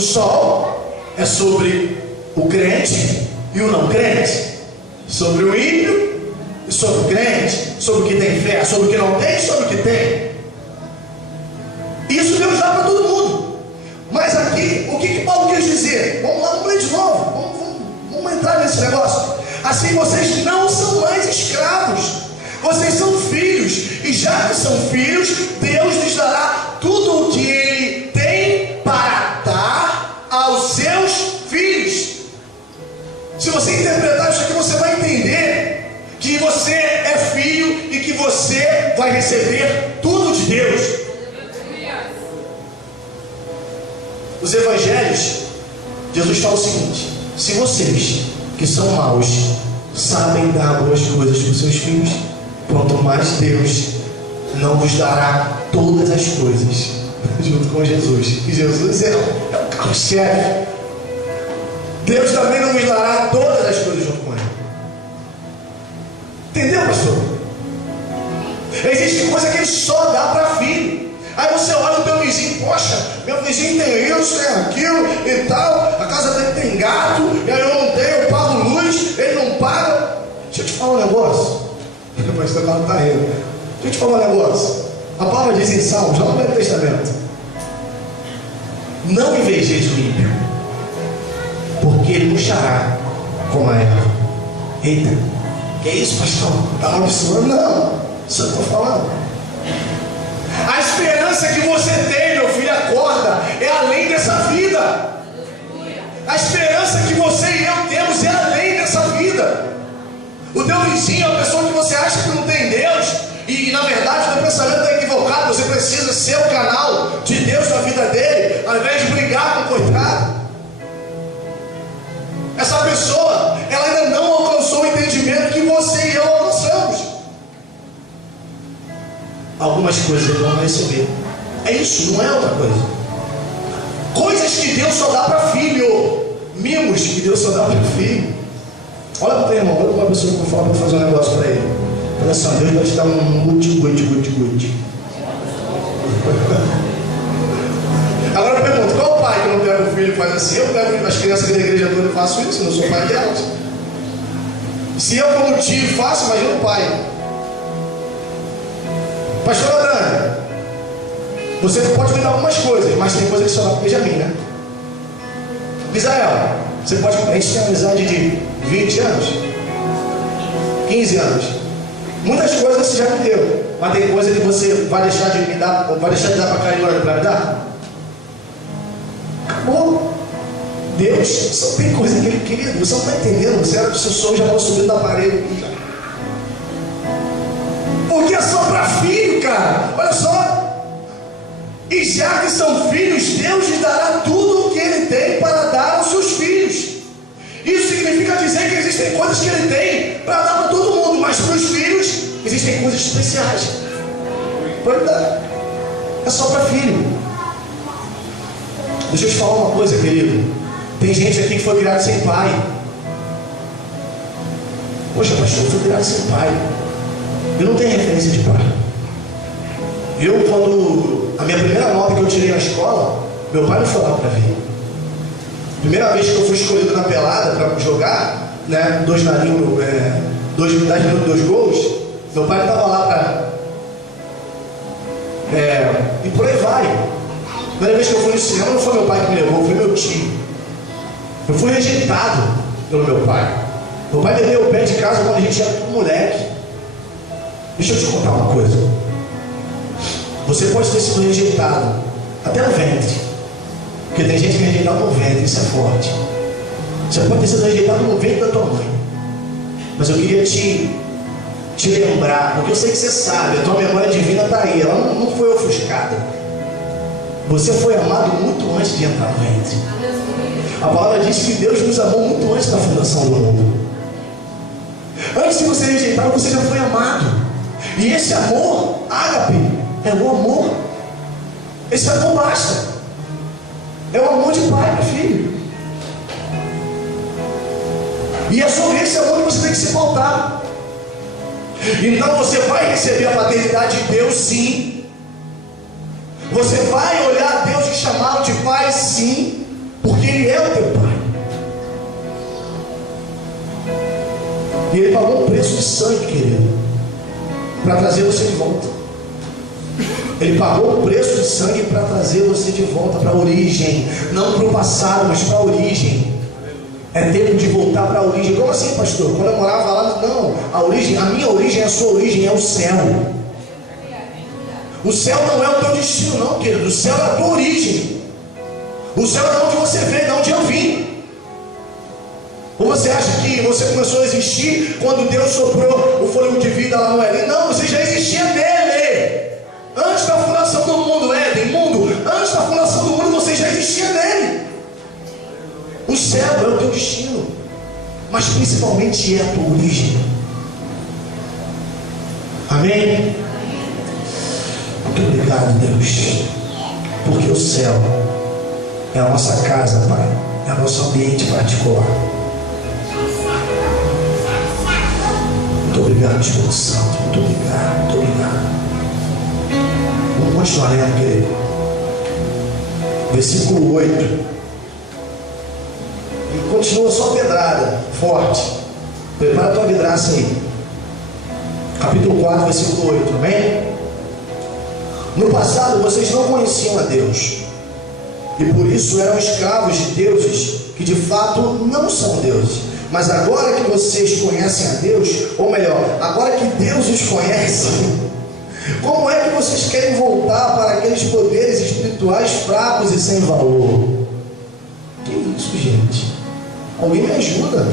sol é sobre o crente e o não crente, sobre o ímpio e sobre o crente, sobre o que tem fé, sobre o que não tem e sobre o que tem. Isso Deus dá para todo mundo. Mas aqui, o que Paulo quis dizer? Vamos lá, vamos ler de novo. Vamos entrar nesse negócio. Assim vocês não são mais escravos, vocês são filhos. E já que são filhos, Deus lhes dará tudo o que Ele tem para dar aos seus filhos. Se você interpretar isso aqui, você vai entender que você vai receber tudo de Deus. Os evangelhos, Jesus fala o seguinte: se vocês que são maus sabem dar boas coisas para os seus filhos, quanto mais Deus não vos dará todas as coisas junto com Jesus. E Jesus é o carro-chefe. Deus também não vos dará todas as coisas junto com Ele. Entendeu, pastor? Existe coisa que Ele só dá para filho. Aí você olha o teu vizinho: poxa, meu vizinho tem isso, tem aquilo e tal, a casa dele tem gato, e aí eu não tenho, eu pago luz, ele não paga. Deixa eu te falar um negócio. O pastor Carlos está rindo. Deixa eu te falar um negócio. A palavra diz em Salmos, já no Velho Testamento: não invejeis o ímpio, porque ele murchará como a erva. Eita, que é isso, pastor? Está amaldiçoando? Não, isso eu estou falando. A esperança que você tem, meu filho, acorda, é além dessa vida. A esperança que você e eu temos é além dessa vida. O teu vizinho é a pessoa que você acha que não tem Deus, e na verdade o teu pensamento está equivocado. Você precisa ser o canal de Deus na vida dele, ao invés de brigar com o coitado. Essa pessoa, ela ainda não alcançou o entendimento que você e eu alcançamos. Algumas coisas ele não vai receber. É isso, não é outra coisa. Coisas que Deus só dá para filho. Mimos que Deus só dá para filho. Olha para o teu irmão, olha para a pessoa que eu falo para fazer um negócio para ele. Olha só, Deus vai te dar um guti. Agora eu pergunto: qual o pai que não pega o filho e faz assim? Eu pego as crianças da igreja toda e faço isso, eu não sou pai delas. Se eu como tio faço, imagina o pai. Pastor Adriano, você pode me dar algumas coisas, mas tem coisa que só dá para Benjamin, né? Misael, você pode. A gente tem amizade de 20 anos, 15 anos. Muitas coisas você já me deu, mas tem coisa que você vai deixar de me dar, vai deixar de dar para Carinho para me dar? Acabou. Deus só tem coisa que Ele queria. Você não está entendendo. Você era do seu sonho, já está subindo da parede. Porque é só para filho, cara. Olha só. E já que são filhos, Deus lhes dará tudo o que Ele tem para dar aos seus filhos. Isso significa dizer que existem coisas que Ele tem para dar para todo mundo, mas para os filhos existem coisas especiais. Pode dar. É só para filho. Deixa eu te falar uma coisa, querido. Tem gente aqui que foi criado sem pai. Poxa, pastor, eu fui criado sem pai. Eu não tenho referência de pai. Eu, quando a minha primeira nota que eu tirei na escola, meu pai não foi lá para ver. Primeira vez que eu fui escolhido na pelada para jogar, né, 2 na língua, 10 minutos, 2 gols, meu pai estava lá para. E por aí vai. Primeira vez que eu fui no cinema, não foi meu pai que me levou, foi meu tio. Eu fui rejeitado pelo meu pai. Meu pai me deu o pé de casa quando a gente era moleque. Deixa eu te contar uma coisa. Você pode ter sido rejeitado até no ventre, porque tem gente que é rejeitada no ventre, isso é forte. Você pode ter sido rejeitado no ventre da tua mãe, mas eu queria te lembrar, porque eu sei que você sabe, a tua memória divina está aí, ela não foi ofuscada. Você foi amado muito antes de entrar no ventre. A palavra diz que Deus nos amou muito antes da fundação do mundo. Antes de você rejeitar, você já foi amado. E esse amor, ágape, é o amor. Esse amor basta. É o amor de pai para filho. E é sobre esse amor que você tem que se pautar. Então você vai receber a paternidade de Deus, sim. Você vai olhar a Deus e chamá-lo de pai, sim, porque Ele é o teu pai. E Ele pagou um preço de sangue, querido, para trazer você de volta. Ele pagou um preço de sangue para trazer você de volta para a origem. Não para o passado, mas para a origem. É tempo de voltar para a origem. Como assim, pastor? Quando eu morava lá, não. A minha origem, a sua origem é o céu. O céu não é o teu destino, não, querido. O céu é a tua origem. O céu é de onde você veio, de onde eu vim. Ou você acha que você começou a existir quando Deus soprou o fôlego de vida lá no Éden? Não, você já existia teu destino, mas principalmente é a tua origem. Amém? Muito obrigado, Deus, porque o céu é a nossa casa, Pai, é o nosso ambiente particular. Muito obrigado, Espírito Santo, muito obrigado, muito obrigado. Vamos continuar lendo, querido. Versículo 8. E continua só pedrada, forte. Prepara a tua vidraça aí. Capítulo 4, versículo 8, amém? No passado vocês não conheciam a Deus, e por isso eram escravos de deuses que de fato não são deuses. Mas agora que vocês conhecem a Deus, ou melhor, agora que Deus os conhece, como é que vocês querem voltar para aqueles poderes espirituais fracos e sem valor? Que isso, gente? Alguém me ajuda?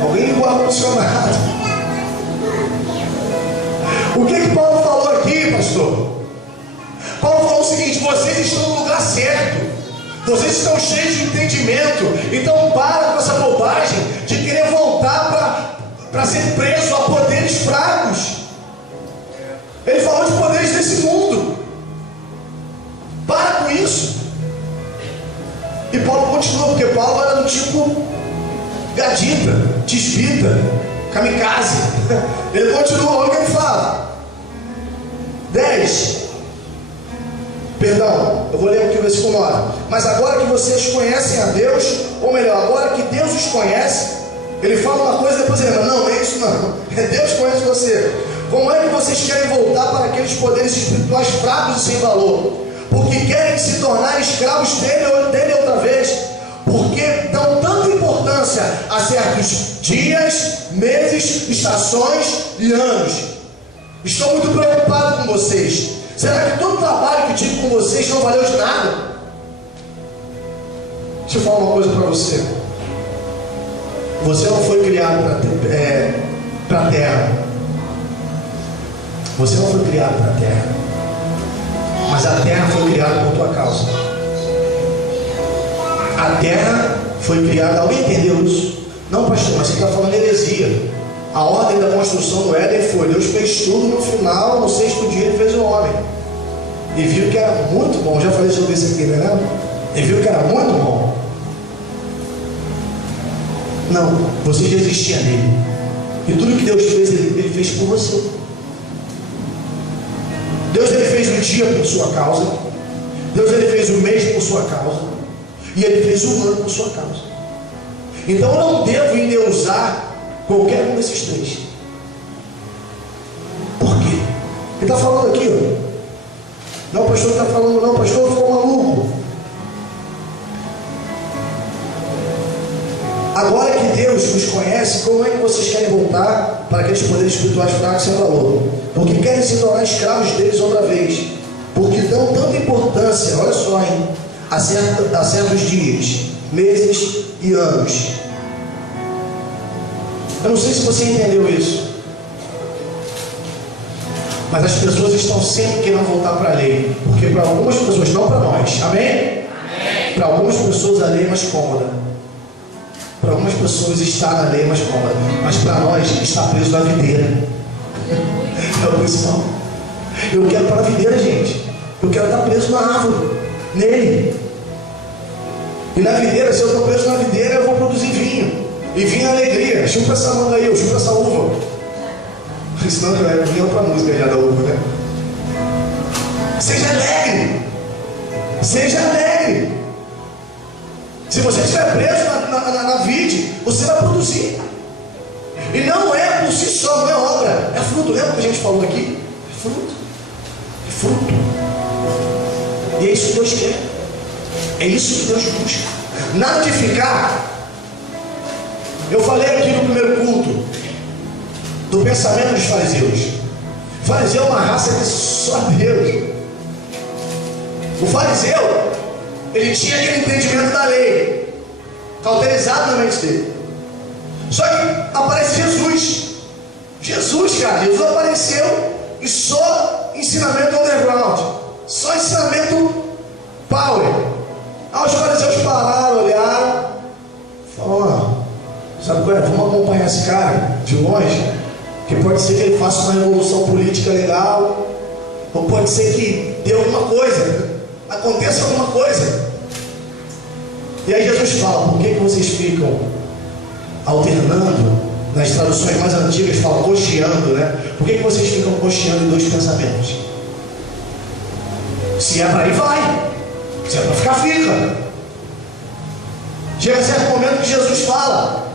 Alguém ligou o ar-condicionado? O que Paulo falou aqui, pastor? Paulo falou o seguinte: vocês estão no lugar certo, vocês estão cheios de entendimento, então para com essa bobagem de querer voltar para ser preso a poderes fracos. Ele falou de poderes desse mundo. Para com isso. E Paulo continua, porque Paulo era do tipo gadita, tisbita, kamikaze. Ele continua, olha o que ele fala. 10. Perdão, eu vou ler aqui o versículo 9. Mas agora que vocês conhecem a Deus, ou melhor, agora que Deus os conhece, ele fala uma coisa e depois ele fala: não, não é isso não, é Deus que conhece você. Como é que vocês querem voltar para aqueles poderes espirituais fracos e sem valor? Porque querem se tornar escravos dele outra vez? Porque dão tanta importância a certos dias, meses, estações e anos? Estou muito preocupado com vocês. Será que todo o trabalho que tive com vocês não valeu de nada? Deixa eu falar uma coisa para você. Você não foi criado para a terra. Você não foi criado para a terra, mas a terra foi criada por tua causa. A terra foi criada. Alguém entendeu isso? Não, pastor, mas você está falando heresia. A ordem da construção do Éden foi: Deus fez tudo, no final, no sexto dia ele fez o homem e viu que era muito bom. Já falei sobre isso aqui, não é não? Ele viu que era muito bom. Não, você já existia nele, e tudo que Deus fez, ele fez por você. Deus ele fez o dia por sua causa, Deus ele fez o mês por sua causa, e ele fez o ano por sua causa. Então eu não devo endeusar qualquer um desses três. Por quê? Ele está falando aqui, ó. Não, o pastor está falando, não, o pastor ficou maluco. Agora que Deus os conhece, como é que vocês querem voltar para aqueles poderes espirituais fracos sem valor? Porque querem se tornar escravos deles outra vez. Porque dão tanta importância, olha só, hein, a certos dias, meses e anos. Eu não sei se você entendeu isso, mas as pessoas estão sempre querendo voltar para a lei. Porque para algumas pessoas, não para nós, amém? Para algumas pessoas a lei é mais cômoda. Para algumas pessoas está na lei mais cômoda, mas para nós está preso na videira. É o principal. Eu quero para a videira, gente. Eu quero estar preso na árvore, nele. E na videira, se eu estou preso na videira, eu vou produzir vinho. E vinho é alegria. Chupa essa manga aí, eu chupo essa uva. Senão eu ia vir outra música já da uva, né? Seja alegre. Seja alegre. Se você estiver preso na vide, você vai produzir. E não é por si só, não é obra, é fruto. Lembra que a gente falou aqui? É fruto. É fruto. E é isso que Deus quer. É isso que Deus busca. Nada de ficar. Eu falei aqui no primeiro culto do pensamento dos fariseus. O fariseu é uma raça que só Deus. O fariseu, ele tinha aquele entendimento da lei cauterizado na mente dele. Só que aparece Jesus, cara, Jesus apareceu e só ensinamento underground, só ensinamento power. Aí os fariseus pararam, olharam, sabe qual é? Vamos acompanhar esse cara de longe, que pode ser que ele faça uma revolução política legal, ou pode ser que dê alguma coisa, aconteça alguma coisa. E aí Jesus fala: por que vocês ficam alternando? Nas traduções mais antigas fala cocheando, né? Por que vocês ficam cocheando em dois pensamentos? Se é para ir, vai. Se é para ficar, fica. Chega certo momento que Jesus fala,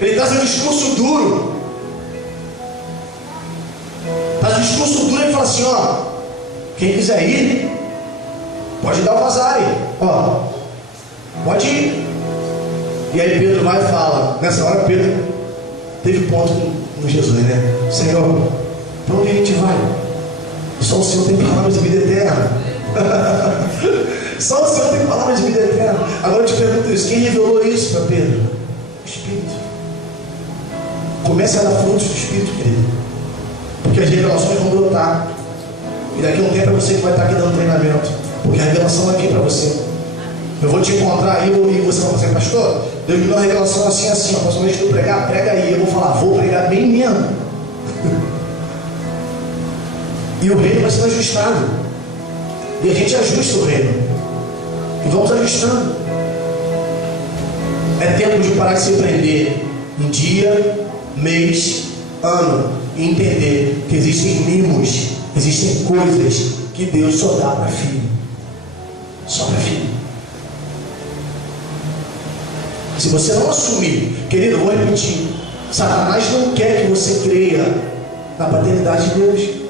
ele traz um discurso duro. Traz um discurso duro e fala assim: ó, quem quiser ir, pode dar o vazar aí, ó, pode ir. E aí Pedro vai e fala, nessa hora Pedro teve ponto no Jesus, né? Senhor, para onde a gente vai? Só o Senhor tem palavras de vida eterna. Só o Senhor tem palavras de vida eterna. Agora eu te pergunto isso: quem revelou isso para Pedro? O Espírito. Comece a dar frutos do Espírito, querido, porque as revelações vão brotar. E daqui a um tempo é você que vai estar aqui dando treinamento, porque a revelação vai vir para você. Eu vou te encontrar aí e você vai falar: pastor, Deus me deu uma revelação assim, assim. A próxima vez que eu pregar, prega aí. Eu vou falar: vou pregar bem mesmo. E o reino vai sendo ajustado. E a gente ajusta o reino. E vamos ajustando. É tempo de parar de se prender em dia, mês, ano. E entender que existem mimos, existem coisas que Deus só dá para filho. Só para filho. Se você não assumir, querido, eu vou repetir: Satanás não quer que você creia na paternidade de Deus.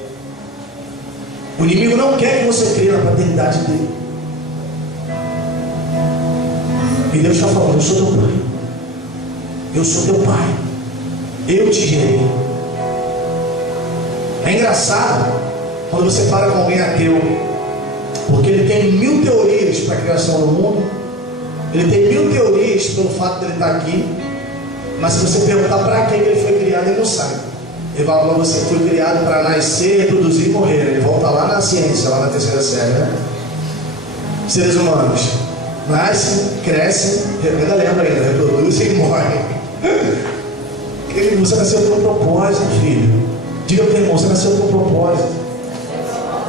O inimigo não quer que você creia na paternidade dele. E Deus está falando: eu sou teu pai. Eu sou teu pai. Eu te gerei. É engraçado quando você para com alguém ateu, porque ele tem 1000 teorias para a criação do mundo. Ele tem 1000 teorias pelo fato de ele estar aqui, mas se você perguntar para que ele foi criado, ele não sabe. Ele vai falar: você foi criado para nascer, reproduzir e morrer. Ele volta lá na ciência, lá na 3ª série, né? Seres humanos nascem, crescem, ainda lembra ainda, reproduzem e morrem. Você nasceu com um propósito, filho. Diga para o teu irmão: você nasceu com um propósito.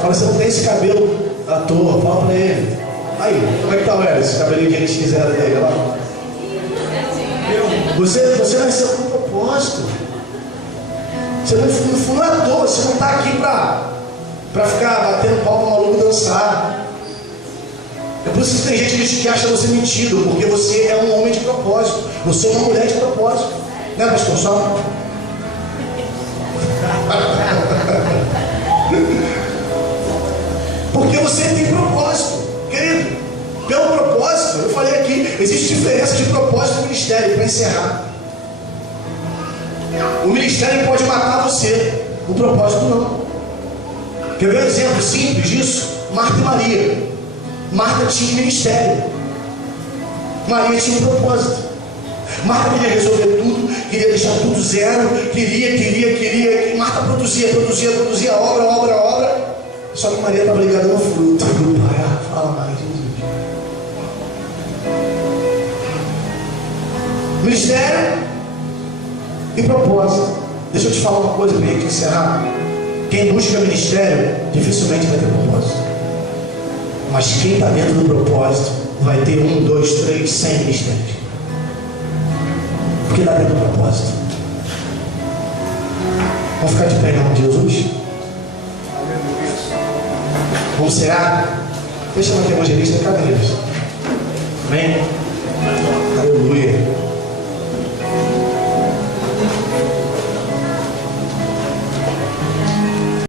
Fala: você não tem esse cabelo à toa. Fala para ele. Aí, como é que tá, velho? Esse cabelinho que eles quiseram dele, lá. Você nasceu com um propósito. Você não é à toa. Você não está aqui para ficar batendo pau para o maluco dançar. É por isso que tem gente que acha você mentido, porque você é um homem de propósito. Você é uma mulher de propósito. Né, pastor? Só? Porque você tem propósito. Querido, pelo propósito, eu falei aqui, existe diferença de propósito e ministério. Para encerrar, o ministério pode matar você, o propósito não. Quer ver um exemplo simples disso? Marta e Maria. Marta tinha um ministério, Maria tinha um propósito. Marta queria resolver tudo, queria deixar tudo zero, queria. Marta produzia obra. Só que Maria estava ligada no fruto do Pai. Fala mais, Jesus. Ministério e propósito. Deixa eu te falar uma coisa para a gente encerrar. Quem busca ministério dificilmente vai ter propósito. Mas quem está dentro do propósito vai ter 1, 2, 3, 100 ministérios. Porque está dentro do propósito. Vamos ficar de pé em nome de Jesus? Vamos cear? Deixa eu ver o evangelista, cadê eles? Amém?